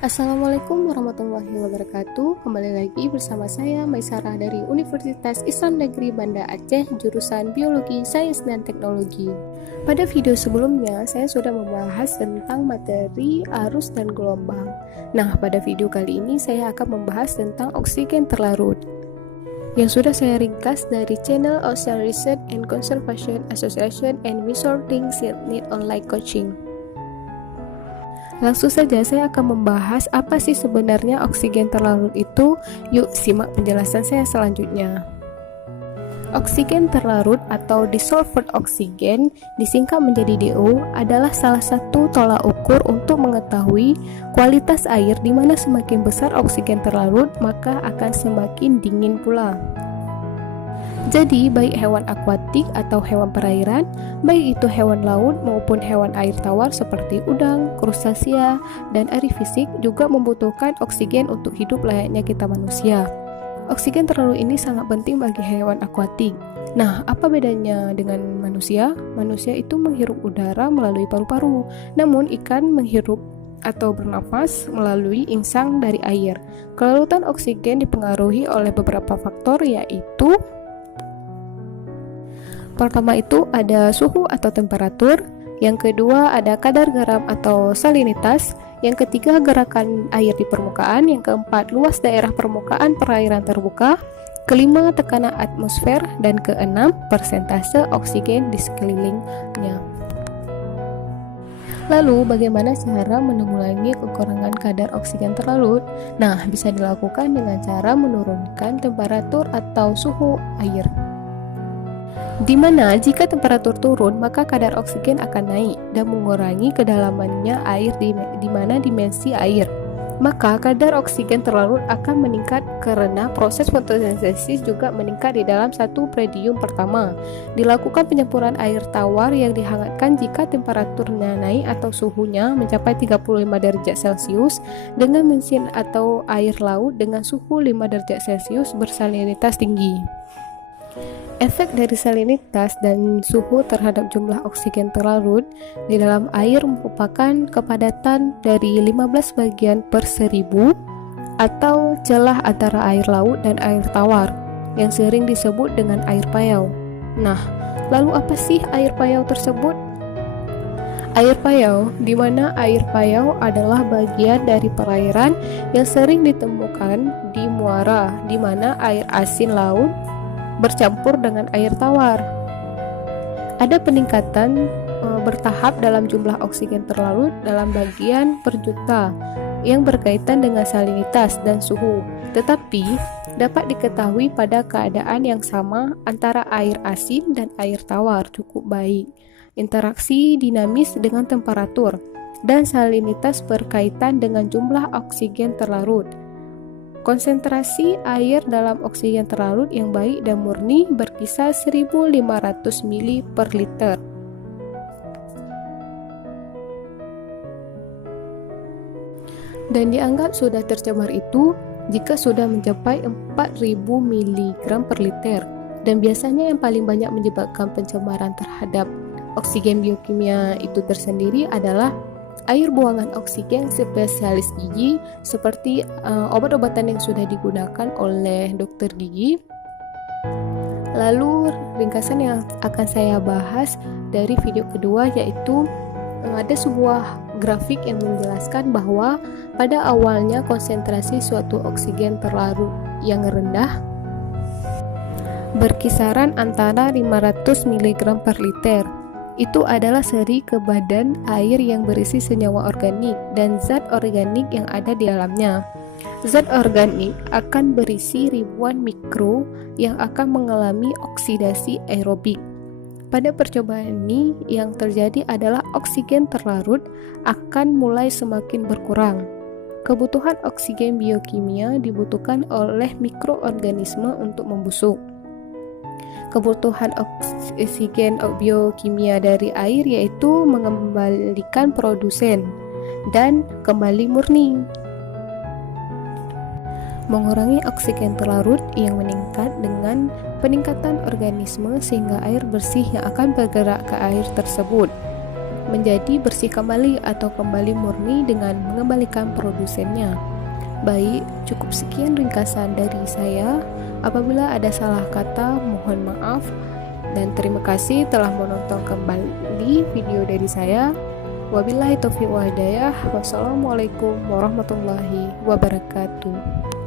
Assalamualaikum warahmatullahi wabarakatuh. Kembali lagi bersama saya Maisarah dari Universitas Islam Negeri Banda Aceh, jurusan Biologi, Sains dan Teknologi. Pada video sebelumnya, saya sudah membahas tentang materi arus dan gelombang. Nah, pada video kali ini saya akan membahas tentang oksigen terlarut yang sudah saya ringkas dari channel Ocean Research and Conservation Association and Resorting Need Online Coaching. Langsung saja saya akan membahas apa sih sebenarnya oksigen terlarut itu. Yuk simak penjelasan saya selanjutnya. Oksigen terlarut atau dissolved oxygen, disingkat menjadi DO, adalah salah satu tolak ukur untuk mengetahui kualitas air, di mana semakin besar oksigen terlarut maka akan semakin dingin pula. Jadi, baik hewan akuatik atau hewan perairan, baik itu hewan laut maupun hewan air tawar seperti udang, krustasia, dan ari fisik juga membutuhkan oksigen untuk hidup layaknya kita manusia. Oksigen terlarut ini sangat penting bagi hewan akuatik. Nah, apa bedanya dengan manusia? Manusia itu menghirup udara melalui paru-paru, namun ikan menghirup atau bernafas melalui insang dari air. Kelarutan oksigen dipengaruhi oleh beberapa faktor, yaitu pertama itu ada suhu atau temperatur, yang kedua ada kadar garam atau salinitas, yang ketiga gerakan air di permukaan, yang keempat luas daerah permukaan perairan terbuka, kelima tekanan atmosfer, dan keenam persentase oksigen di sekelilingnya. Lalu bagaimana cara menanggulangi kekurangan kadar oksigen terlarut? Nah, bisa dilakukan dengan cara menurunkan temperatur atau suhu air, di mana jika temperatur turun maka kadar oksigen akan naik dan mengurangi kedalamannya air di mana dimensi air. Maka kadar oksigen terlarut akan meningkat karena proses fotosintesis juga meningkat di dalam satu periodium pertama. Dilakukan penyemburan air tawar yang dihangatkan jika temperaturnya naik atau suhunya mencapai 35 derajat Celcius dengan mesin atau air laut dengan suhu 5 derajat Celcius bersalinitas tinggi. Efek dari salinitas dan suhu terhadap jumlah oksigen terlarut di dalam air merupakan kepadatan dari 15 bagian per 1000 atau celah antara air laut dan air tawar yang sering disebut dengan air payau. Nah, lalu apa sih air payau tersebut? Air payau, di mana air payau adalah bagian dari perairan yang sering ditemukan di muara, di mana air asin laut bercampur dengan air tawar. Ada peningkatan bertahap dalam jumlah oksigen terlarut dalam bagian per juta yang berkaitan dengan salinitas dan suhu, tetapi dapat diketahui pada keadaan yang sama antara air asin dan air tawar cukup baik. Interaksi dinamis dengan temperatur dan salinitas berkaitan dengan jumlah oksigen terlarut. Konsentrasi air dalam oksigen terlarut yang baik dan murni berkisar 1500 ml per liter. Dan dianggap sudah tercemar itu jika sudah mencapai 4000 mg per liter. Dan biasanya yang paling banyak menyebabkan pencemaran terhadap oksigen biokimia itu tersendiri adalah air buangan oksigen spesialis gigi seperti obat-obatan yang sudah digunakan oleh dokter gigi. Lalu ringkasan yang akan saya bahas dari video kedua yaitu ada sebuah grafik yang menjelaskan bahwa pada awalnya konsentrasi suatu oksigen terlarut yang rendah berkisaran antara 500 mg per liter. Itu adalah seri ke badan air yang berisi senyawa organik dan zat organik yang ada di dalamnya. Zat organik akan berisi ribuan mikro yang akan mengalami oksidasi aerobik. Pada percobaan ini yang terjadi adalah oksigen terlarut akan mulai semakin berkurang. Kebutuhan oksigen biokimia dibutuhkan oleh mikroorganisme untuk membusuk. Kebutuhan oksigen biokimia dari air yaitu mengembalikan produsen dan kembali murni. Mengurangi oksigen terlarut yang meningkat dengan peningkatan organisme sehingga air bersih yang akan bergerak ke air tersebut. menjadi bersih kembali atau kembali murni dengan mengembalikan produsennya. Baik, cukup sekian ringkasan dari saya. Apabila ada salah kata, mohon maaf. Dan terima kasih telah menonton kembali video dari saya. Wabillahi taufiq wal hidayah. Wassalamualaikum warahmatullahi wabarakatuh.